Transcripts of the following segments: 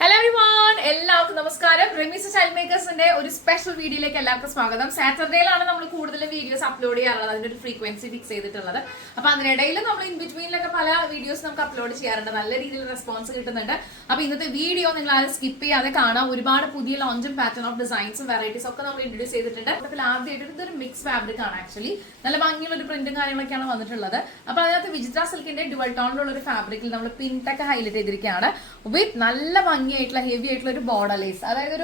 Hello everyone, എല്ലാവർക്കും നമസ്കാരം. Remees style മേക്കേഴ്സിന്റെ ഒരു സ്പെഷ്യൽ വീഡിയോയിലേക്ക് എല്ലാവർക്കും സ്വാഗതം. സാറ്റർഡേയിലാണ് നമ്മൾ കൂടുതലും വീഡിയോസ് അപ്ലോഡ് ചെയ്യാറുള്ളത്, അതിന്റെ ഒരു ഫ്രീക്വൻസി ഫിക്സ് ചെയ്തിട്ടുള്ളത്. അപ്പൊ അതിനിടയിൽ നമ്മൾ ഇൻ ബിറ്റ്വീനിലൊക്കെ പല വീഡിയോസ് നമുക്ക് അപ്ലോഡ് ചെയ്യാറുണ്ട്, നല്ല രീതിയിൽ റെസ്പോൺസ് കിട്ടുന്നുണ്ട്. അപ്പൊ ഇന്നത്തെ വീഡിയോ നിങ്ങൾ ആരും സ്കിപ്പ് ചെയ്യാതെ കാണാം. ഒരുപാട് പുതിയ ലോഞ്ചും പാറ്റേൺ ഓഫ് ഡിസൈൻസും വെറൈറ്റീസ് ഒക്കെ നമ്മൾ ഇൻട്രൊഡ്യൂസ് ചെയ്തിട്ടുണ്ട്. അതിൽ ആദ്യമായിട്ട് ഇതൊരു മിക്സ് ഫാബ്രിക് ആണ്. ആക്ച്വലി നല്ല ഭംഗിയുള്ള ഒരു പ്രിന്റും കാര്യങ്ങളൊക്കെയാണ് വന്നിട്ടുള്ളത്. അപ്പൊ അതിനകത്ത് വിചിത്ര സിൽക്കിന്റെ ഡുവൽ ടോണിലുള്ള ഒരു ഫാബ്രിക്കിൽ നമ്മൾ പിൻറ്റൊക്കെ ഹൈലൈറ്റ് ചെയ്തിരിക്കുകയാണ്. വിത്ത് നല്ല ഭംഗിയായിട്ടുള്ള ഹെവി ആയിട്ടുള്ള ഒരു ബോർഡർ ലേസ്, അതായത്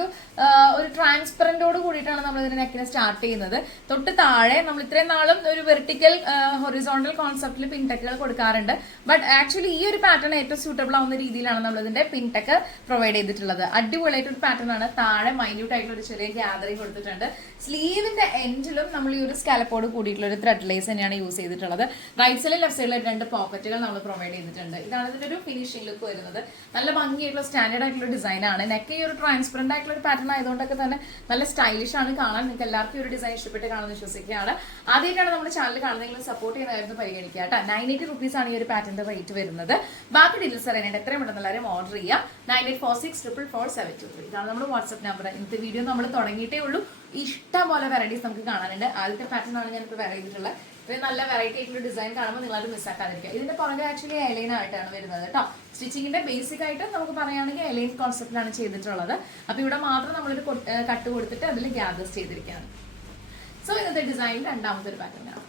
ഒരു ട്രാൻസ്പെറന്റോട് കൂടിയിട്ടാണ് നമ്മൾ ഇതിന്റെ നെക്കിനെ സ്റ്റാർട്ട് ചെയ്യുന്നത്. തൊട്ട് താഴെ നമ്മൾ ഇത്രയും നാളും ഒരു വെർട്ടിക്കൽ ഹൊറിസോണ്ടൽ കോൺസെപ്റ്റിൽ പിൻടെക്കുകൾ കൊടുക്കാറുണ്ട്. ബട്ട് ആക്ച്വലി ഈ ഒരു പാറ്റേൺ ഏറ്റവും സ്യൂട്ടബിൾ ആവുന്ന രീതിയിലാണ് നമ്മൾ ഇതിന്റെ പിൻടെക്ക് പ്രൊവൈഡ് ചെയ്തിട്ടുള്ളത്. അടിപൊളിയായിട്ട് ഒരു പാറ്റേൺ ആണ്. താഴെ മൈന്യൂട്ട് ആയിട്ടുള്ള ഒരു ചെറിയ ഗ്യാദറിംഗ് കൊടുത്തിട്ടുണ്ട്. സ്ലീവിന്റെ എൻഡിലും നമ്മൾ ഈ ഒരു സ്കാലപ്പോട് കൂടിയിട്ടുള്ള ഒരു ത്രെഡ് ലേസ് തന്നെയാണ് യൂസ് ചെയ്തിട്ടുള്ളത്. റൈറ്റ് സൈഡിൽ ലെഫ്റ്റ് സൈഡിൽ രണ്ട് പോക്കറ്റുകൾ നമ്മൾ പ്രൊവൈഡ് ചെയ്തിട്ടുണ്ട്. ഇതാണ് ഇതിന്റെ ഒരു ഫിനിഷിംഗ് ലുക്ക് വരുന്നത്. നല്ല ഭംഗിയായിട്ടുള്ള സ്റ്റാൻഡേർഡ് ആയിട്ടുള്ള ഡിസൈൻ ആണ്. നെക്ക് ഈ ഒരു ട്രാൻസ്പെറന്റ് ആയിട്ടുള്ള ഒരു പാറ്റേൺ ആയതുകൊണ്ടൊക്കെ തന്നെ നല്ല സ്റ്റൈലിഷ് ആണ് കാണാൻ. നിങ്ങൾക്ക് എല്ലാവർക്കും ഈ ഒരു ഡിസൈൻ ഇഷ്ടപ്പെട്ട് കാണുമെന്ന് വിശ്വസിക്കുകയാണ്. ആദ്യമായിട്ടാണ് നമ്മുടെ ചാനൽ കാണുന്നതെങ്കിലും സപ്പോർട്ട് ചെയ്യുന്നതായിരുന്നു പരിഗണിക്കുക കേട്ടോ. 980 rupees ആണ് ഈ ഒരു പാറ്റേണിന്റെ റേറ്റ് വരുന്നത്. ബാക്കി ഡീറ്റെയിൽസ് അറിയാനായിട്ട് എത്രയും പെട്ടെന്ന് എല്ലാവരും ഓർഡർ ചെയ്യാം. 9846444723 ഇതാണ് നമ്മുടെ വാട്സ്ആപ്പ് നമ്പർ. ഇന്നത്തെ വീഡിയോ നമ്മൾ തുടങ്ങിയിട്ടേ ഉള്ളൂ. ഇഷ്ടം പോലെ വെറൈറ്റീസ് നമുക്ക് കാണാനുണ്ട്. ആദ്യത്തെ പാറ്റേൺ ആണ് ഞാനിപ്പോൾ വെയർ ചെയ്തിട്ടുള്ളത്. ഇത്രയും നല്ല വെറൈറ്റി ആയിട്ടുള്ള ഡിസൈൻ കാണുമ്പോൾ നിങ്ങൾ അത് മിസ്സാക്കാതിരിക്കുക. ഇതിന്റെ പുറകെ ആക്ച്വലി എലൈൻ ആയിട്ടാണ് വരുന്നത് കേട്ടോ. സ്റ്റിച്ചിങ്ങിന്റെ ബേസിക് ആയിട്ട് നമുക്ക് പറയുകയാണെങ്കിൽ എലൈൻ കോൺസെപ്റ്റിലാണ് ചെയ്തിട്ടുള്ളത്. അപ്പൊ ഇവിടെ മാത്രം നമ്മളൊരു കട്ട് കൊടുത്തിട്ട് അതിൽ ഗ്യാദേഴ്സ് ചെയ്തിരിക്കുകയാണ്. സോ ഇന്നത്തെ ഡിസൈനിൽ രണ്ടാമത്തെ ഒരു പാറ്റേൺ ആണ്.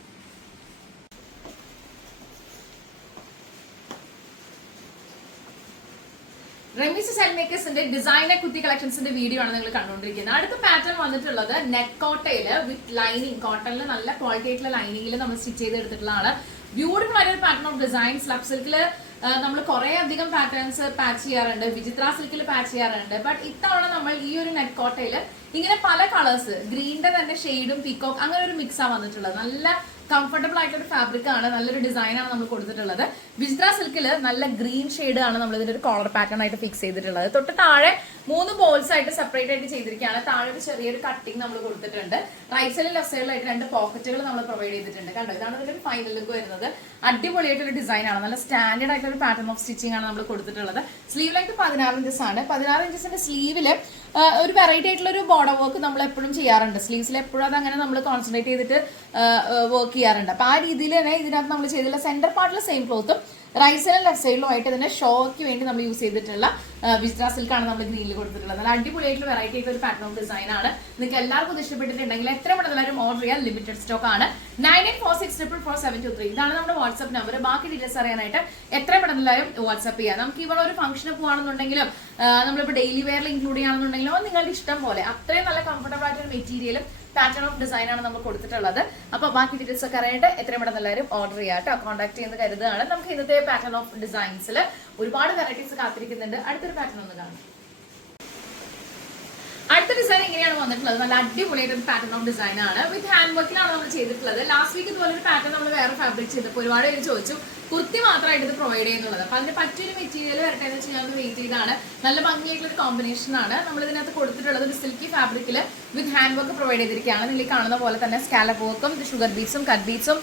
റെമീസ് സ്റ്റൈൽ മേക്കേഴ്സിന്റെ ഡിസൈനർ കുത്തി കളക്ഷൻസിന്റെ വീഡിയോ ആണ് നിങ്ങൾ കണ്ടുകൊണ്ടിരിക്കുന്നത്. അടുത്ത പാറ്റേൺ വന്നിട്ടുള്ളത് നെക്ക് കോട്ടയില് വിത്ത് ലൈനിങ്, കോട്ടണില് നല്ല ക്വാളിറ്റി ആയിട്ടുള്ള ലൈനിങ്ങിൽ നമ്മൾ സ്റ്റിച്ച് ചെയ്തെടുത്തിട്ടുള്ളതാണ്. ബ്യൂട്ടിഫുൾ ആയിട്ടുള്ള പാറ്റേൺ ഓഫ് ഡിസൈൻ. സ്ലബ് സിൽക്കില് നമ്മൾ കുറെ അധികം പാറ്റേൺസ് പാച്ച് ചെയ്യാറുണ്ട്, വിചിത്ര സിൽക്കിൽ പാച്ച് ചെയ്യാറുണ്ട്. ബട്ട് ഇത്തവണ നമ്മൾ ഈ ഒരു നെക്ക് കോട്ടയില് ഇങ്ങനെ പല കളേഴ്സ്, ഗ്രീനിന്റെ തന്നെ ഷെയ്ഡും പീക്കോക്ക് അങ്ങനെ ഒരു മിക്സാ വന്നിട്ടുള്ളത്. നല്ല കംഫർട്ടബിൾ ആയിട്ടൊരു ഫാബ്രിക് ആണ്, നല്ലൊരു ഡിസൈൻ ആണ് നമ്മൾ കൊടുത്തിട്ടുള്ളത്. വിചിത്ര സിൽക്കിൽ നല്ല ഗ്രീൻ ഷെയ്ഡ് ആണ് നമ്മൾ ഇതിന്റെ ഒരു കോളർ പാറ്റേൺ ആയിട്ട് ഫിക്സ് ചെയ്തിട്ടുള്ളത്. തൊട്ട് താഴെ 3 ബോൾസ് ആയിട്ട് സെപ്പറേറ്റ് ആയിട്ട് ചെയ്തിരിക്കുകയാണ്. താഴെ ഒരു ചെറിയൊരു കട്ടിങ് നമ്മൾ കൊടുത്തിട്ടുണ്ട്. റൈറ്റ് സൈഡിൽ ലെഫ്റ്റ് സൈഡിലായിട്ട് 2 പോക്കറ്റുകൾ നമ്മൾ പ്രൊവൈഡ് ചെയ്തിട്ടുണ്ട്. കണ്ടോ, ഇതാണ് ഇതിന്റെ ഒരു ഫൈനൽ ലുക്ക് വരുന്നത്. അടിപൊളിയായിട്ടൊരു ഡിസൈൻ ആണ്. നല്ല സ്റ്റാൻഡേർഡ് ആയിട്ടുള്ള ഒരു പാറ്റേൺ ഓഫ് സ്റ്റിച്ചിങ് ആണ് നമ്മൾ കൊടുത്തിട്ടുള്ളത്. സ്ലീവ് ലെങ്ത് 16 ഇഞ്ചസ് ആണ്. 16 ഇഞ്ചസിന്റെ സ്ലീവില് ഒരു വെറൈറ്റി ആയിട്ടുള്ള ഒരു ബോർഡർ വർക്ക് നമ്മൾ എപ്പോഴും ചെയ്യാറുണ്ട്. സ്ലീവ്സിൽ എപ്പോഴും അത് അങ്ങനെ നമ്മൾ കോൺസെൻട്രേറ്റ് ചെയ്തിട്ട് വർക്ക് ചെയ്യാറുണ്ട്. അപ്പൊ ആ രീതിയിൽ തന്നെ ഇതിനകത്ത് നമ്മൾ ചെയ്തിട്ടുള്ള സെന്റർ പാർട്ടിൽ സെയിം ക്ലോത്തും റൈറ്റ് സൈഡിലും ലെഫ്റ്റ് സൈഡിലും ആയിട്ട് ഇതിന്റെ ഷോയ്ക്ക് വേണ്ടി നമ്മൾ യൂസ് ചെയ്തിട്ടുള്ള വിചിത്ര സിൽക്കാണ് നമ്മൾ ഗ്രീനിൽ കൊടുത്തിട്ടുള്ളത്. നല്ല അടിപൊളിയായിട്ടുള്ള വെറൈറ്റി ആയിട്ടുള്ള ഒരു പാറ്റേൺ ഓഫ് ഡിസൈൻ ആണ്. നിങ്ങൾക്ക് എല്ലാവർക്കും ഇഷ്ടപ്പെട്ടിട്ടുണ്ടെങ്കിൽ എത്ര പെട്ടെന്ന് എല്ലാവരും ഓർഡർ ചെയ്യാൻ. ലിമിറ്റഡ് സ്റ്റോക്ക് ആണ്. 9846444723 ഇതാണ് നമ്മുടെ വാട്സ്ആപ്പ് നമ്പർ. ബാക്കി ഡീറ്റെയിൽസ് അറിയാനായിട്ട് എത്ര പെട്ടെന്ന് എല്ലാവരും വാട്സ്ആപ്പ് ചെയ്യാം. നമുക്ക് ഇവിടെ ഒരു ഫംഗ്ഷന് പോവാണെന്നുണ്ടെങ്കിലും നമ്മളിപ്പോൾ ഡെയിലി വെയറിൽ ഇൻക്ലൂഡ് ചെയ്യുകയാണെന്നുണ്ടെങ്കിലും നിങ്ങളുടെ ഇഷ്ടം പോലെ അത്രയും നല്ല കംഫർട്ടബിൾ ആയിട്ടുള്ള മെറ്റീരിയലും പാറ്റേൺ ഓഫ് ഡിസൈൻ ആണ് നമ്മൾ കൊടുത്തിട്ടുള്ളത്. അപ്പൊ ബാക്കി ഡീറ്റെയിൽസ് ഒക്കെ അറിയാനായിട്ട് എത്രയും പെട്ടെന്ന് എല്ലാവരും ഓർഡർ ചെയ്യാം കേട്ടോ. കോൺടാക്ട് ചെയ്യുന്നത് കരുതുകയാണ്. നമുക്ക് ഇന്നത്തെ പാറ്റേൺ ഓഫ് ഡിസൈൻസിൽ ഒരുപാട് വെറൈറ്റീസ് കാത്തിരിക്കുന്നുണ്ട്. അടുത്തൊരു പാറ്റേൺ ഒന്ന് കാണാം. അടുത്ത ഡിസൈൻ എങ്ങനെയാണ് വന്നിട്ടുള്ളത്? നല്ല അടിപൊളിയായിട്ട് ഒരു പാറ്റേൺ ഓഫ് ഡിസൈൻ ആണ്. വിത്ത് ഹാൻഡ് വർക്കിലാണ് നമ്മൾ ചെയ്തിട്ടുള്ളത്. ലാസ്റ്റ് വീക്ക് ഇതുപോലെ ഒരു പാറ്റേൺ നമ്മൾ വേറെ ഫാബ്രിക് ചെയ്തപ്പോൾ ഒരുപാട് പേര് ചോദിച്ചു കുർത്തി മാത്രമായിട്ട് ഇത് പ്രൊവൈഡ് ചെയ്യുന്നുള്ളത്. അപ്പൊ അതിന് പറ്റിയൊരു മെറ്റീരിയൽ വരട്ടെ എന്ന് വെച്ചാൽ ഞാൻ വെയിറ്റ് ചെയ്താണ്. നല്ല ഭംഗിയായിട്ടുള്ള ഒരു കോമ്പിനേഷൻ ആണ് നമ്മൾ ഇതിനകത്ത് കൊടുത്തിട്ടുള്ളത്. ഒരു സിൽക്കി ഫാബ്രിക്കിൽ വിത്ത് ഹാൻഡ് വർക്ക് പ്രൊവൈഡ് ചെയ്തിരിക്കുകയാണ്. നിങ്ങൾ കാണുന്ന പോലെ തന്നെ സ്കാലപ്പ് വർക്കും ഷുഗർ ബീഡ്സും കട്ട് ബീഡ്സും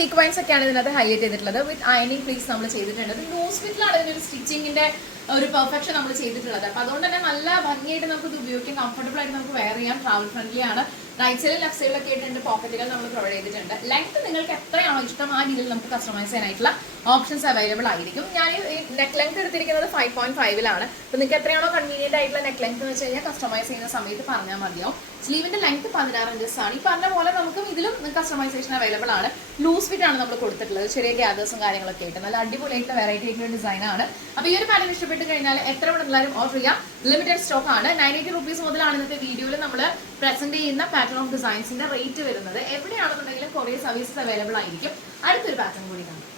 സീക്വൻസ് ഒക്കെയാണ് ഇതിനകത്ത് ഹൈലൈറ്റ് ചെയ്തിട്ടുള്ളത്. വിത്ത് അയണിംഗ് പ്ലീസ് നമ്മൾ ചെയ്തിട്ടുണ്ട്. ഇത് ലൂസ് ഫിറ്റിലാണ് ഇതിന്റെ ഒരു സ്റ്റിച്ചിങ്ങിന്റെ ഒരു പെർഫെക്ഷൻ നമ്മൾ ചെയ്തിട്ടുള്ളത്. അപ്പൊ അതുകൊണ്ട് തന്നെ നല്ല ഭംഗിയായിട്ട് നമുക്ക് ഇത് ഉപയോഗിക്കാം. കംഫർട്ടബിൾ ആയിട്ട് നമുക്ക് വെയർ ചെയ്യാം. ട്രാവൽ ഫ്രണ്ട്ലി ആണ്. റൈറ്റ് സൈഡിൽ ലെഫ്റ്റ് സൈഡിലൊക്കെ ആയിട്ട് 2 പോക്കറ്റുകൾ നമ്മൾ പ്രൊവൈഡ് ചെയ്തിട്ടുണ്ട്. ലെങ്ത് നിങ്ങൾക്ക് എത്രയാണോ ഇഷ്ടം ആ രീതിയിൽ നമുക്ക് കസ്റ്റമൈസ് ചെയ്യാനായിട്ടുള്ള ഓപ്ഷൻസ് അവൈലബിൾ ആയിരിക്കും. ഞാൻ ഈ നെക്ക് ലെങ്ത് എടുത്തിരിക്കുന്നത് 5.5-ലാണ്. അപ്പൊ നിങ്ങൾക്ക് എത്രയാണോ കൺവീനിയന്റ് ആയിട്ടുള്ള നെക്ക് ലെങ്ത് എന്ന് വെച്ച് കഴിഞ്ഞാൽ കസ്റ്റമൈസ് ചെയ്യുന്ന സമയത്ത് പറഞ്ഞാൽ മതിയാവും. സ്ലീവിന്റെ ലെങ്ത് 16 ഇഞ്ചസ് ആണ്. ഈ പറഞ്ഞ പോലെ നമുക്കും ഇതിലും കസ്റ്റമൈസേഷൻ അവൈലബിൾ ആണ്. ലൂസ് ഫിറ്റ് ആണ് നമ്മൾ കൊടുത്തിട്ടുള്ളത്. ചെറിയ ഗ്യാദേഴ്സും കാര്യങ്ങളൊക്കെ ആയിട്ട് നല്ല അടിപൊളിയായിട്ട് വെറൈറ്റി ആയിട്ടുള്ള ഡിസൈൻ ആണ്. അപ്പൊ ഈ ഒരു പാറ്റേൺ ഇഷ്ടപ്പെട്ട് കഴിഞ്ഞാൽ എത്ര പെട്ടെന്ന് എല്ലാവരും ഓർഡർ ചെയ്യാം. ലിമിറ്റഡ് സ്റ്റോക്ക് ആണ്. 980 rupees മുതലാണ് ഇന്നത്തെ വീഡിയോയിൽ നമ്മൾ പ്രസന്റ് ചെയ്യുന്ന പാറ്റേൺ ഓഫ് ഡിസൈൻസിന്റെ റേറ്റ് വരുന്നത്. എവിടെയാണെന്നുണ്ടെങ്കിലും കൊറിയർ സർവീസസ് അവൈലബിൾ ആയിരിക്കും. അടുത്തൊരു പാറ്റേൺ കൂടി കാണാം.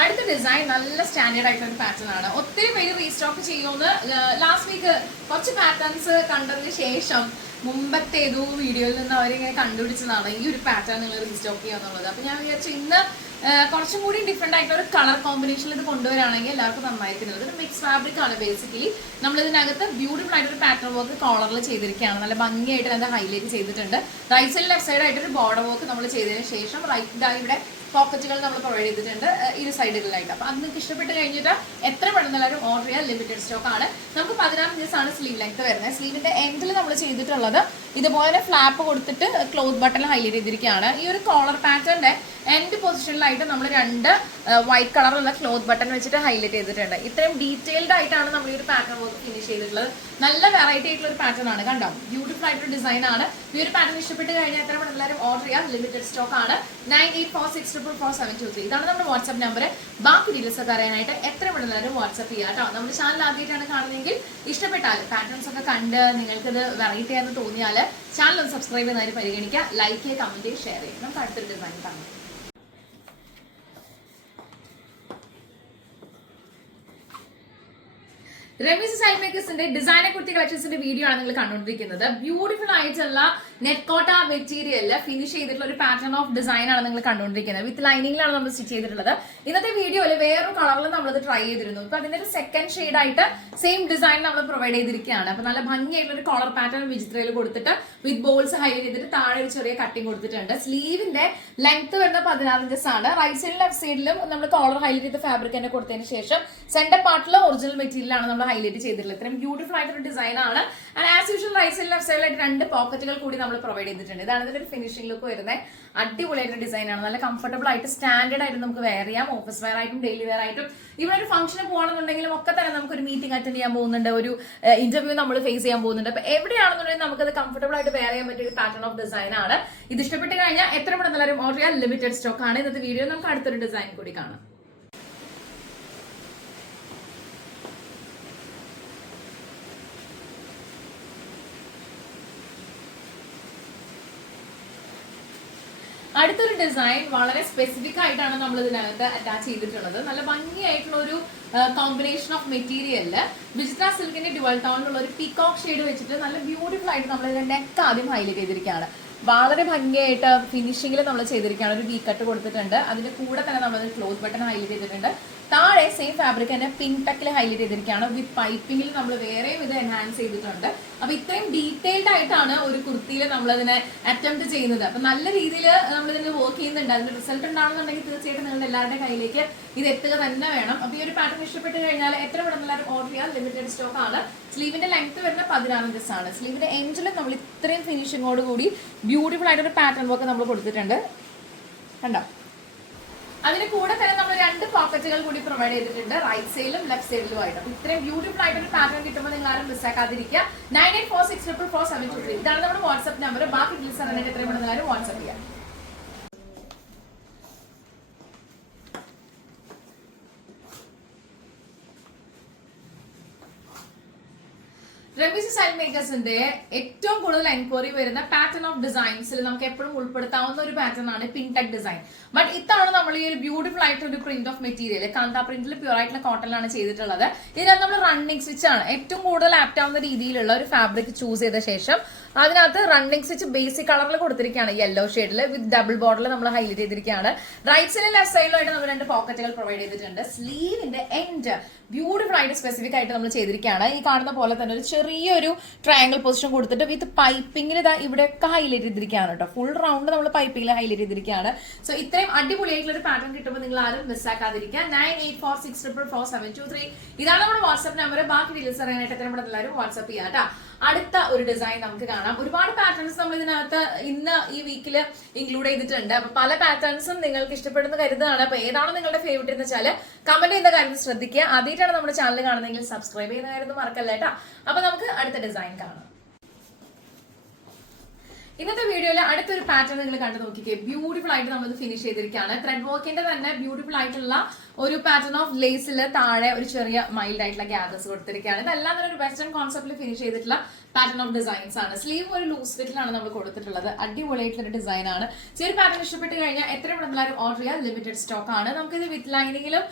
അടുത്ത ഡിസൈൻ നല്ല സ്റ്റാൻഡേർഡ് ആയിട്ടുള്ള ഒരു പാറ്റേൺ ആണ്. ഒത്തിരി പേര് റീസ്റ്റോക്ക് ചെയ്യുമെന്ന് ലാസ്റ്റ് വീക്ക് കുറച്ച് പാറ്റേൺസ് കണ്ടതിന് ശേഷം മുമ്പത്തെ ഏതോ വീഡിയോയിൽ നിന്ന് അവരിങ്ങനെ കണ്ടുപിടിച്ചതാണ് ഈ ഒരു പാറ്റേൺ നിങ്ങൾ റീസ്റ്റോക്ക് ചെയ്യുക എന്നുള്ളത്. അപ്പൊ ഞാൻ വിചാരിച്ചു ഇന്ന് കുറച്ചും കൂടി ഡിഫറെന്റ് ആയിട്ടുള്ള ഒരു കളർ കോമ്പിനേഷനിൽ ഇത് കൊണ്ടുവരാണെങ്കിൽ എല്ലാവർക്കും നന്നായിരിക്കുന്നത്. ഒരു മിക്സ് ഫാബ്രിക് ആണ്. ബേസിക്കലി നമ്മൾ ഇതിനകത്ത് ബ്യൂട്ടിഫുൾ ആയിട്ടൊരു പാറ്റേൺ വർക്ക് കോളറിൽ ചെയ്തിരിക്കുകയാണ്. നല്ല ഭംഗിയായിട്ട് അത് ഹൈലൈറ്റ് ചെയ്തിട്ടുണ്ട്. റൈറ്റ് സൈഡ് ലെഫ്റ്റ് സൈഡ് ആയിട്ടൊരു ബോർഡർ വർക്ക് നമ്മൾ ചെയ്തതിന് ശേഷം ഇവിടെ പോക്കറ്റുകൾ നമ്മൾ പ്രൊവൈഡ് ചെയ്തിട്ടുണ്ട് ഇരു സൈഡുകളിലായിട്ട്. അപ്പൊ അത് നിങ്ങൾക്ക് ഇഷ്ടപ്പെട്ട് കഴിഞ്ഞിട്ട് എത്ര പെട്ടെന്നെല്ലാവരും ഓർഡർ ചെയ്യാൻ ലിമിറ്റഡ് സ്റ്റോക്ക് ആണ്. നമുക്ക് 16 ഇഞ്ചസ് ആണ് സ്ലീവ് ലെങ്ത് വരുന്നത്. സ്ലീവിന്റെ എൻഡിൽ നമ്മൾ ചെയ്തിട്ടുള്ളത് ഇതുപോലെ ഫ്ലാപ്പ് കൊടുത്തിട്ട് ക്ലോത്ത് ബട്ടൺ ഹൈലൈറ്റ് ചെയ്തിരിക്കുകയാണ്. ഈ ഒരു കോളർ പാറ്റേണിന്റെ എൻഡ് പൊസിഷനിലായിട്ട് നമ്മൾ 2 വൈറ്റ് കളറുള്ള ക്ലോത്ത് ബട്ടൺ വെച്ചിട്ട് ഹൈലൈറ്റ് ചെയ്തിട്ടുണ്ട്. ഇത്രയും ഡീറ്റെയിൽഡ് ആയിട്ടാണ് നമ്മൾ ഈ ഒരു പാറ്റേൺ വർക്ക് ഫിനിഷ് ചെയ്തിട്ടുള്ളത്. നല്ല വെറൈറ്റി ആയിട്ടുള്ള ഒരു പാറ്റേൺ ആണ്, കണ്ടോ, ബ്യൂട്ടിഫുൾ ആയിട്ടൊരു ഡിസൈൻ ആണ്. ഈ ഒരു പാറ്റേൺ ഇഷ്ടപ്പെട്ട് കഴിഞ്ഞാൽ എത്ര പെട്ടെന്ന് എല്ലാവരും ഓർഡർ ചെയ്യാം. ലിമിറ്റഡ് സ്റ്റോക്ക് ആണ്. 9846444723. ഇതാണ് നമ്മുടെ വാട്സ്ആപ്പ് നമ്പർ. ബാക്കി ഡീറ്റെയിൽസ് ഒക്കെ അറിയാനായിട്ട് എത്ര പെട്ടെന്ന് എല്ലാവരും വാട്സ്ആപ്പ് ചെയ്യാം കേട്ടോ. നമ്മുടെ ചാനൽ ആദ്യമായിട്ടാണ് കാണുന്നതെങ്കിൽ ഇഷ്ടപ്പെട്ടാൽ പാറ്റേൺസ് ഒക്കെ കണ്ട് നിങ്ങൾക്കത് വെറൈറ്റി ആണെന്ന് തോന്നിയാൽ ചാനൽ ഒന്ന് സബ്സ്ക്രൈബ് ചെയ്യുന്നതിന് പരിഗണിക്കുക. ലൈക്ക് ചെയ്യുക, കമന്റ് ചെയ്യുക, ഷെയർ ചെയ്യുക. നമുക്ക് അടുത്തൊരു ഡിസൈൻ കാണാം. റമീസ് സ്റ്റൈൽ മേക്കേഴ്സിന്റെ ഡിസൈനർ കുർത്തി കളക്ഷൻസിന്റെ വീഡിയോ ആണ് നിങ്ങൾ കണ്ടുകൊണ്ടിരിക്കുന്നത്. ബ്യൂട്ടിഫുൾ ആയിട്ടുള്ള നെറ്റ്കോട്ട മെറ്റീരിയലിൽ ഫിനിഷ് ചെയ്തിട്ടുള്ള ഒരു പാറ്റേൺ ഓഫ് ഡിസൈൻ ആണ് നിങ്ങൾ കണ്ടുകൊണ്ടിരിക്കുന്നത്. വിത്ത് ലൈനിങ്ങിലാണ് നമ്മൾ സ്റ്റിച്ച് ചെയ്തിട്ടുള്ളത്. ഇന്നത്തെ വീഡിയോയിൽ വേറൊരു കളറിൽ നമ്മളത് ട്രൈ ചെയ്തിരുന്നു. ഇപ്പൊ അതിന്റെ ഒരു സെക്കൻഡ് ഷെയ്ഡ് ആയിട്ട് സെയിം ഡിസൈൻ നമ്മൾ പ്രൊവൈഡ് ചെയ്തിരിക്കുകയാണ്. അപ്പൊ നല്ല ഭംഗിയായിട്ടുള്ള ഒരു കോളർ പാറ്റേൺ വിചിത്രയിൽ കൊടുത്തിട്ട് വിത്ത് ബോൾസ് ഹൈലൈറ്റ് ചെയ്തിട്ട് താഴെ ഒരു ചെറിയ കട്ടിങ് കൊടുത്തിട്ടുണ്ട്. സ്ലീവിന്റെ ലെങ്ത് വരുന്ന 16 ഇഞ്ചസ് ആണ്. റൈറ്റ് സൈഡിലും ലെഫ്റ്റ് സൈഡിലും നമ്മൾ കോളർ ഹൈലൈറ്റ് ചെയ്ത ഫാബ്രിക് തന്നെ കൊടുത്തതിന് ശേഷം സെന്റർ പാർട്ടിൽ ഒറിജിനൽ മെറ്റീരിയൽ ആണ് നമ്മൾ ഹൈലൈറ്റ് ചെയ്തിട്ടുള്ളത്. ഇത്രയും ബ്യൂട്ടിഫുൾ ആയിട്ടൊരു ഡിസൈൻ ആണ്. And as usual right side left സൈഡിലായിട്ട് 2 പോക്കറ്റുകൾ കൂടി നമ്മൾ പ്രൊവൈഡ് ചെയ്തിട്ടുണ്ട്. ഇതാണ് ഇതിന്റെ ഒരു ഫിനിഷിംഗ് ലുക്ക് വരുന്നത്. അടിപൊളിയായിട്ടുള്ള ഡിസൈൻ ആണ്. നല്ല കംഫർട്ടബിൾ ആയിട്ട് സ്റ്റാൻഡേർഡ് ആയിട്ട് നമുക്ക് വെയർ ചെയ്യാം. ഓഫീസ് വെയർ ആയിട്ടും ഡെയിലി വെയർ ആയിട്ടും ഇവിടെ ഒരു ഫംഗ്ഷന് പോകണമെന്നുണ്ടെങ്കിലും ഒക്കെ തന്നെ നമുക്ക് ഒരു മീറ്റിംഗ് അറ്റൻഡ് ചെയ്യാൻ പോകുന്നുണ്ട്, ഒരു ഇന്റർവ്യൂ നമ്മൾ ഫേസ് ചെയ്യാൻ പോകുന്നുണ്ട്. അപ്പൊ എവിടെയാണെന്നുണ്ടെങ്കിൽ നമുക്കത് കംഫർട്ടബിൾ ആയിട്ട് വെയർ ചെയ്യാൻ പറ്റിയ ഒരു പാറ്റേൺ ഓഫ് ഡിസൈൻ ആണ്. ഇത് ഇഷ്ടപ്പെട്ട് കഴിഞ്ഞാൽ എത്ര പെട്ടെന്ന് എല്ലാവരും ഓർഡർ ചെയ്യാൻ. ലിമിറ്റഡ് സ്റ്റോക്ക് ആണ്. ഇന്നത്തെ വീഡിയോ നമുക്ക് അടുത്തൊരു ഡിസൈൻ കൂടി കാണാം. അടുത്തൊരു ഡിസൈൻ വളരെ സ്പെസിഫിക് ആയിട്ടാണ് നമ്മൾ ഇതിനകത്ത് അറ്റാച്ച് ചെയ്തിട്ടുള്ളത്. നല്ല ഭംഗിയായിട്ടുള്ള ഒരു കോമ്പിനേഷൻ ഓഫ് മെറ്റീരിയലില് വിചിത്ര സിൽക്കിന്റെ ഡുവൽ ടോണിലുള്ള ഒരു പീകോക്ക് ഷെയ്ഡ് വെച്ചിട്ട് നല്ല ബ്യൂട്ടിഫുൾ ആയിട്ട് നമ്മൾ ഇതിന്റെ നെക്ക് ആദ്യം ഹൈലൈറ്റ് ചെയ്തിരിക്കുകയാണ്. വളരെ ഭംഗിയായിട്ട് ഫിനിഷിംഗിൽ നമ്മൾ ചെയ്തിരിക്കുകയാണ്. ഒരു വി കട്ട് കൊടുത്തിട്ടുണ്ട്. അതിന്റെ കൂടെ തന്നെ നമ്മൾ ക്ലോത്ത് ബട്ടൺ ഹൈലൈറ്റ് ചെയ്തിട്ടുണ്ട്. താഴെ സെയിം ഫാബ്രിക് തന്നെ പിങ്ക് ടക്കിൽ ഹൈലൈറ്റ് ചെയ്തിരിക്കുകയാണ്. വിത്ത് പൈപ്പിംഗിൽ നമ്മൾ വേറെയും ഇത് എൻഹാൻസ് ചെയ്തിട്ടുണ്ട്. അപ്പൊ ഇത്രയും ഡീറ്റെയിൽഡ് ആയിട്ടാണ് ഒരു കുർത്തിയിൽ നമ്മളതിനെ അറ്റംപ്റ്റ് ചെയ്യുന്നത്. അപ്പൊ നല്ല രീതിയിൽ നമ്മളിതിന് വർക്ക് ചെയ്യുന്നുണ്ട്. അതിന്റെ റിസൾട്ട് ഉണ്ടാകുന്നുണ്ടെങ്കിൽ തീർച്ചയായിട്ടും നിങ്ങളുടെ എല്ലാവരുടെ കയ്യിലേക്ക് ഇത് എത്തുക തന്നെ വേണം. അപ്പൊ ഈ ഒരു പാറ്റേൺ ഇഷ്ടപ്പെട്ട് കഴിഞ്ഞാൽ എത്ര പെട്ടെന്ന് എല്ലാവരും ഓർഡർ ചെയ്യാൻ. ലിമിറ്റഡ് സ്റ്റോക്ക് ആണ്. സ്ലീവിന്റെ ലെങ്ത് വരുന്ന 16 ഇഞ്ചസ് ആണ്. സ്ലീവിന്റെ എൻഡിൽ നമ്മൾ ഇത്രയും ഫിനിഷിങ്ങോട് കൂടി ബ്യൂട്ടിഫുൾ ആയിട്ടൊരു പാറ്റേൺ വർക്ക് നമ്മൾ കൊടുത്തിട്ടുണ്ട്, കണ്ടോ. അതിന് കൂടെ തന്നെ നമ്മൾ 2 പോക്കറ്റുകൾ കൂടി പ്രൊവൈഡ് ചെയ്തിട്ടുണ്ട്, റൈറ്റ് സൈഡിലും ലെഫ്റ്റ് സൈഡിലും ആയിട്ട്. അപ്പൊ ഇത്രയും ബ്യൂട്ടിഫുൾ ആയിട്ടൊരു പാറ്റേൺ കിട്ടുമ്പോൾ നിങ്ങൾ ആരും മിസ്സാക്കാതിരിക്കുക. 9846444723. ഇതാണ് നമ്മുടെ വാട്സ്ആപ്പ് നമ്പർ. ബാക്കി ഡീറ്റെയിൽസ് അറിയാനായിട്ട് എത്രയും പെട്ടെന്ന് വാട്സ്ആപ്പ് ചെയ്യാം. റമീസ് സ്റ്റൈൽ മേക്കേഴ്സിന്റെ ഏറ്റവും കൂടുതൽ എൻക്വയറി വരുന്ന പാറ്റേൺ ഓഫ് ഡിസൈൻസിൽ നമുക്ക് എപ്പോഴും ഉൾപ്പെടുത്താവുന്ന ഒരു പാറ്റേൺ ആണ് പിങ്ക് ടെക് ഡിസൈൻ. ബട്ട് ഇത്തവണ നമ്മൾ ഈ ഒരു ബ്യൂട്ടിഫുൾ ആയിട്ടുള്ള ഒരു print of material kantha പ്രിന്റിൽ pure ആയിട്ടുള്ള കോട്ടണിലാണ് ചെയ്തിട്ടുള്ളത്. ഇതിനകത്ത് നമ്മൾ റണ്ണിങ് സ്റ്റിച്ച് ആണ് ഏറ്റവും കൂടുതൽ ആപ്റ്റ് ആവുന്ന രീതിയിലുള്ള ഒരു ഫാബ്രിക് ചൂസ് ചെയ്ത ശേഷം അതിനകത്ത് റണ്ണിങ് സ്റ്റിച്ച് ബേസിക് കളറിൽ കൊടുത്തിരിക്കുകയാണ്, യെല്ലോ ഷെയ്ഡിൽ വിത്ത് ഡബിൾ ബോർഡറിൽ നമ്മൾ ഹൈലൈറ്റ് ചെയ്തിരിക്കുകയാണ്. റൈറ്റ് സൈഡിലും ലെഫ്റ്റ് സൈഡിലുമായിട്ട് നമ്മൾ 2 പോക്കറ്റുകൾ പ്രൊവൈഡ് ചെയ്തിട്ടുണ്ട്. സ്ലീവിന്റെ എൻഡ് ബ്യൂട്ടിഫുൾ ആയിട്ട് സ്പെസിഫിക് ആയിട്ട് നമ്മൾ ചെയ്തിരിക്കുകയാണ്. ഈ കാണുന്ന പോലെ തന്നെ ഒരു ചെറിയൊരു ട്രയാങ്കിൾ പൊസിഷൻ കൊടുത്തിട്ട് വിത്ത് പൈപ്പിംഗിൽ ഇതാ ഇവിടെയൊക്കെ ഹൈലൈറ്റ് ചെയ്തിരിക്കുകയാണ് കേട്ടോ. ഫുൾ റൗണ്ട് നമ്മൾ പൈപ്പിംഗിൽ ഹൈലൈറ്റ് ചെയ്തിരിക്കുകയാണ്. സോ ഇത്രയും അടിപൊളിയായിട്ടുള്ള ഒരു പാറ്റേൺ കിട്ടുമ്പോൾ നിങ്ങൾ ആരും മിസ്സാക്കാതിരിക്കുക. 9846444723. ഇതാണ് നമ്മുടെ വാട്സ്ആപ്പ് നമ്പർ. ബാക്കി ഡീറ്റെയിൽസ് അറിയാനായിട്ട് എത്രയും പെട്ടെന്ന് എല്ലാവരും വാട്സ്ആപ്പ് ചെയ്യാം കേട്ടോ. അടുത്ത ഒരു ഡിസൈൻ നമുക്ക് കാണാം. ഒരുപാട് പാറ്റേൺസ് നമ്മൾ ഇതിനകത്ത് ഇന്ന് ഈ വീക്കിൽ ഇൻക്ലൂഡ് ചെയ്തിട്ടുണ്ട്. അപ്പൊ പല പാറ്റേൺസും നിങ്ങൾക്ക് ഇഷ്ടപ്പെടുന്ന കരുതാണ്. അപ്പൊ ഏതാണ് നിങ്ങളുടെ ഫേവറേറ്റ് എന്ന് വെച്ചാൽ കമന്റ് ചെയ്യുന്ന കാര്യം ശ്രദ്ധിക്കുക. ആദ്യമായിട്ടാണ് നമ്മുടെ ചാനൽ കാണുന്നതെങ്കിൽ സബ്സ്ക്രൈബ് ചെയ്യുന്ന കാര്യം മറക്കല്ല കേട്ടോ. അപ്പൊ നമുക്ക് അടുത്ത ഡിസൈൻ കാണാം. ഇന്നത്തെ വീഡിയോയിൽ അടുത്തൊരു പാറ്റേൺ നിങ്ങൾ കണ്ടു നോക്കിക്കേ. ബ്യൂട്ടിഫുൾ ആയിട്ട് നമ്മൾ ഫിനിഷ് ചെയ്തിരിക്കുകയാണ്. ത്രെഡ് വർക്കിന്റെ തന്നെ ബ്യൂട്ടിഫുൾ ആയിട്ടുള്ള ഒരു പാറ്റേൺ ഓഫ് ലേസിൽ താഴെ ഒരു ചെറിയ മൈൽഡ് ആയിട്ടുള്ള ഗ്യാദേഴ്സ് കൊടുത്തിരിക്കുകയാണ്. ഇതെല്ലാം തന്നെ ഒരു വെസ്റ്റേൺ കോൺസെപ്റ്റിൽ ഫിനിഷ് ചെയ്തിട്ടുള്ള പാറ്റേൺ ഓഫ് ഡിസൈൻസ് ആണ്. സ്ലീവ് ഒരു ലൂസ് ഫിറ്റിലാണ് നമ്മൾ കൊടുത്തിട്ടുള്ളത്. അടിപൊളിയായിട്ടുള്ള ഡിസൈൻ ആണ്. ചെറിയ പാറ്റേൺ ഇഷ്ടപ്പെട്ട് കഴിഞ്ഞാൽ എത്ര പെട്ടെന്ന് ഓർഡർ ചെയ്യാൻ. ലിമിറ്റഡ് സ്റ്റോക്ക് ആണ്. നമുക്കിത് വിത്ത് ലൈനിങ്ങിലും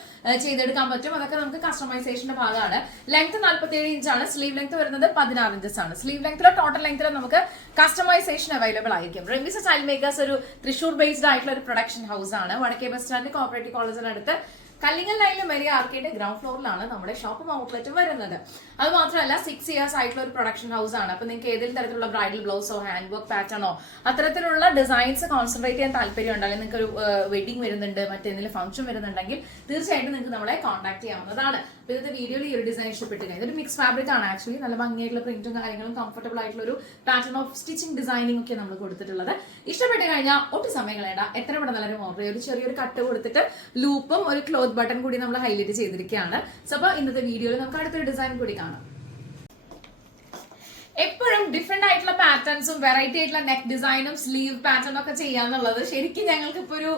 ചെയ്തെടുക്കാൻ പറ്റും. അതൊക്കെ നമുക്ക് കസ്റ്റമൈസേഷന്റെ ഭാഗമാണ്. ലെങ്ത് 47 ഇഞ്ചാണ്. സ്ലീവ് ലെങ്ത് വരുന്നത് 16 ഇഞ്ചസ് ആണ്. സ്ലീവ് ലെങ്ത്തിലോ ടോട്ടൽ ലെങ്ത്തിലോ നമുക്ക് കസ്റ്റമൈസേഷൻ അവൈലബിൾ ആയിരിക്കും. റമീസ് സ്റ്റൈൽ മേക്കേഴ്സ് ഒരു തൃശൂർ ബേസ്ഡ് ആയിട്ടുള്ള ഒരു പ്രൊഡക്ഷൻ ഹൗസ് ആണ്. വടക്കേ ബസ് സ്റ്റാൻഡ് കോപ്പറേറ്റീവ് കോളേജിനടുത്ത് കല്ലിങ്ങൽ ലൈനിലും വലിയ ആർക്കേഡ് ഗ്രൗണ്ട് ഫ്ലോറിലാണ് നമ്മുടെ ഷോപ്പും ഔട്ട്ലെറ്റും വരുന്നത്. അത് മാത്രമല്ല 6 years ആയിട്ടുള്ള ഒരു പ്രൊഡക്ഷൻ ഹൗസ് ആണ്. അപ്പൊ നിങ്ങൾക്ക് ഏതെങ്കിലും തരത്തിലുള്ള ബ്രൈഡൽ ബ്ലൗസോ ഹാൻഡ് വർക്ക് പാറ്റേണോ അത്തരത്തിലുള്ള ഡിസൈൻസ് കോൺസെൻട്രേറ്റ് ചെയ്യാൻ താല്പര്യം ഉണ്ടെങ്കിൽ നിങ്ങൾക്ക് ഒരു വെഡിങ് വരുന്നുണ്ട്, മറ്റേതെങ്കിലും ഫംഗ്ഷൻ വരുന്നുണ്ടെങ്കിൽ തീർച്ചയായിട്ടും നിങ്ങൾക്ക് നമ്മളെ കോൺടാക്ട് ചെയ്യാവുന്നതാണ്. അപ്പൊ ഇന്നത്തെ വീഡിയോയിൽ ഈ ഒരു ഡിസൈൻ ഇഷ്ടപ്പെട്ട് കഴിഞ്ഞാൽ ഇതൊരു മിക്സ് ഫാബ്രിക് ആണ്. ആക്ച്വലി നല്ല ഭംഗിയായിട്ടുള്ള പ്രിന്റും കാര്യങ്ങളും കംഫർട്ടബിൾ ആയിട്ടുള്ള ഒരു പാറ്റേൺ ഓഫ് സ്റ്റിച്ചിങ് ഡിസൈനിങ് ഒക്കെ നമ്മൾ കൊടുത്തിട്ടുള്ളത്. ഇഷ്ടപ്പെട്ട് കഴിഞ്ഞാൽ ഒട്ടും സമയം കളയണ്ട, എത്ര പെട്ടെന്ന് നല്ലൊരു ഓർഡർ ഒരു ചെറിയൊരു കട്ട് കൊടുത്തിട്ട് ലൂപ്പും ഒരു ക്ലോത്ത് ബട്ടൺ കൂടി നമ്മൾ ഹൈലൈറ്റ് ചെയ്തിരിക്കുകയാണ്. സോ അപ്പൊ ഇന്നത്തെ വീഡിയോയിൽ നമുക്ക് അടുത്തൊരു ഡിസൈൻ കൂടി കാണാം. എപ്പോഴും ഡിഫറെന്റ് ആയിട്ടുള്ള പാറ്റേൺസും വെറൈറ്റി ആയിട്ടുള്ള നെക്ക് ഡിസൈനും സ്ലീവ് പാറ്റേണും ഒക്കെ ചെയ്യാന്നുള്ളത് ശരിക്കും ഞങ്ങൾക്ക് ഇപ്പൊ ഒരു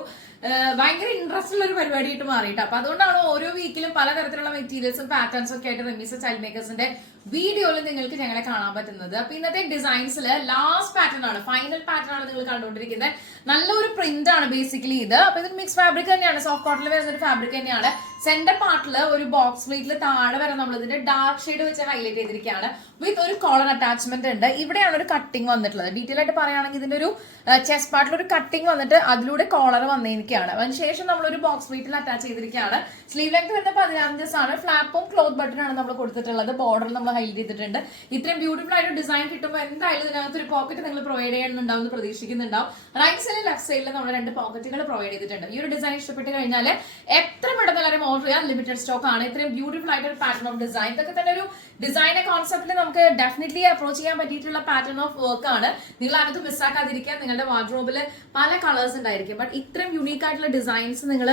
ഭയങ്കര ഇൻട്രസ്റ്റ് ഉള്ള ഒരു പരിപാടിയായിട്ട് മാറിയിട്ട്. അപ്പൊ അതുകൊണ്ടാണ് ഓരോ വീക്കിലും പലതരത്തിലുള്ള മെറ്റീരിയൽസും പാറ്റേൺസും ഒക്കെ ആയിട്ട് റമീസ ചൈൽഡ് മേക്കേഴ്സിന്റെ വീഡിയോയിൽ നിങ്ങൾക്ക് ഞങ്ങളെ കാണാൻ പറ്റുന്നത്. അപ്പൊ ഇന്നത്തെ ഡിസൈൻസിൽ ലാസ്റ്റ് പാറ്റേൺ ആണ്, ഫൈനൽ പാറ്റേൺ ആണ് നിങ്ങൾ കണ്ടുകൊണ്ടിരിക്കുന്നത്. നല്ലൊരു പ്രിന്റ് ആണ് ബേസിക്കലി ഇത്. അപ്പൊ ഇത് മിക്സ് ഫാബ്രിക് തന്നെയാണ്, സോഫ്റ്റ് കോട്ടണിൽ വരുന്ന ഒരു ഫാബ്രിക് തന്നെയാണ്. സെന്റർ പാർട്ടിൽ ഒരു ബോക്സ് പ്ലേറ്റിൽ താഴെ വരെ നമ്മൾ ഇതിന്റെ ഡാർക്ക് ഷെയ്ഡ് വെച്ച് ഹൈലൈറ്റ് ചെയ്തിരിക്കുകയാണ്. വിത്ത് ഒരു കോളർ അറ്റാച്ച്മെന്റ് ഉണ്ട്. ഇവിടെയാണ് ഒരു കട്ടിങ് വന്നിട്ടുള്ളത്. ഡീറ്റെയിൽ ആയിട്ട് പറയുകയാണെങ്കിൽ ഇതിന്റെ ഒരു ചെസ്റ്റ് പാർട്ടിൽ ഒരു കട്ടിങ് വന്നിട്ട് അതിലൂടെ കോളർ വന്നിരിക്കുകയാണ്. അതിനുശേഷം നമ്മൾ ഒരു ബോക്സ് പ്ലേറ്റിൽ അറ്റാച്ച് ചെയ്തിരിക്കുകയാണ്. സ്ലീവ് ലെങ്ത് വരുന്ന 16 inches ആണ്. ഫ്ലാപ്പും ക്ലോത്ത് ബട്ടണാണ് നമ്മൾ കൊടുത്തിട്ടുള്ളത്. ബോർഡർ നമ്മൾ ഹൈലൈറ്റ് ചെയ്തിട്ടുണ്ട്. ഇത്രയും ബ്യൂട്ടിഫുൾ ആയിട്ട് ഡിസൈൻ കിട്ടുമ്പോൾ എന്തായാലും ഇതിനകത്ത് ഒരു പോക്കറ്റ് നിങ്ങൾ പ്രൊവൈഡ് ചെയ്യുന്നുണ്ടാവും എന്ന് പ്രതീക്ഷിക്കുന്നുണ്ടാവും. റൈറ്റ് സൈഡിൽ ലെഫ്റ്റ് സൈഡിൽ നമ്മൾ 2 പോക്കറ്റുകൾ പ്രൊവൈഡ് ചെയ്തിട്ടുണ്ട്. ഈ ഒരു ഡിസൈൻ ഇഷ്ടപ്പെട്ട് കഴിഞ്ഞാൽ എത്ര പെട്ടെന്ന് എല്ലാവരും ഓർഡർ ചെയ്യാൻ ലിമിറ്റഡ് സ്റ്റോക്ക് ആണ്. ഇത്രയും ബ്യൂട്ടിഫുൾ ആയിട്ട് ഒരു പാറ്റേൺ ഓഫ് ഡിസൈൻ, ഇതൊക്കെ തന്നെ ഒരു ഡിസൈനെ കോൺസെപ്റ്റിൽ നമുക്ക് ഡെഫിനറ്റ്ലി അപ്രോച്ച് ചെയ്യാൻ പറ്റിയിട്ടുള്ള പാറ്റേൺ ഓഫ് വർക്ക് ആണ്. നിങ്ങൾ അതിനകത്ത് മിസ്സാക്കാതിരിക്കാൻ. നിങ്ങളുടെ വാർഡ്രോബിൽ പല കളേഴ്സ് ഉണ്ടായിരിക്കും, ബട്ട് ഇത്രയും യുണീക്ക് ആയിട്ടുള്ള ഡിസൈൻസ് നിങ്ങൾ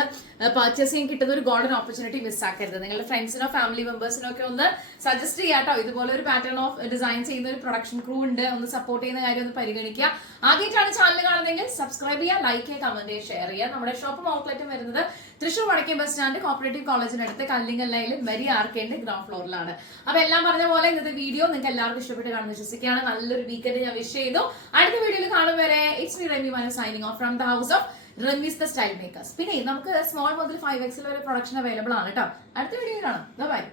പർച്ചേസ് ചെയ്യാൻ കിട്ടുന്ന ഒരു ഗോൾഡൻ ഓപ്പർച്യൂണിറ്റി മിസ്സാക്കരുത്. നിങ്ങളുടെ ഫ്രണ്ട്സിനോ ഫാമിലി മെമ്പേഴ്സിനോ ഒക്കെ ഒന്ന് സജസ്റ്റ് ചെയ്യാട്ടോ. ഇതുപോലെ ഒരു പാറ്റേൺ ഓഫ് ഡിസൈൻ ചെയ്യുന്ന ഒരു പ്രൊഡക്ഷൻ ക്രൂ ഉണ്ട്, ഒന്ന് സപ്പോർട്ട് ചെയ്യുന്ന കാര്യം ഒന്ന് പരിഗണിക്കുക. ആദ്യമായിട്ടാണ് ചാനൽ കാണുന്നതെങ്കിൽ സബ്സ്ക്രൈബ് ചെയ്യുക, ലൈക്ക് ചെയ്യുക, കമന്റ് ചെയ്യുക, ഷെയർ ചെയ്യുക. നമ്മുടെ ഷോപ്പും ഔട്ട്ലെറ്റും വരുന്നത് തൃശ്ശൂർ വടക്കേ ബസ് സ്റ്റാൻഡ് കോപ്പറേറ്റീവ് കോളേജിനടുത്ത് കല്ലിങ്ങൽ ലൈനിൽ വെരി ആർക്കേഡ് ഗ്രൗണ്ട് ഫ്ലോറിലാണ്. അപ്പൊ എല്ലാം പറഞ്ഞ പോലെ ഇന്നത്തെ വീഡിയോ നിങ്ങൾക്ക് എല്ലാവർക്കും ഇഷ്ടപ്പെട്ട് കാണുന്ന വിശ്വസിക്കുകയാണ്. നല്ലൊരു വീക്കെൻഡ് ഞാൻ വിഷ് ചെയ്തു. അടുത്ത വീഡിയോയിൽ കാണും വരെ it's me Rami Manu signing off from the house of Rameez the style makers. പിന്നെ നമുക്ക് സ്മോൾ മുതൽ 5XL വരെ പ്രൊഡക്ഷൻ അവൈലബിൾ ആണ് കേട്ടോ. അടുത്ത വീഡിയോയിൽ കാണാം. ബൈ.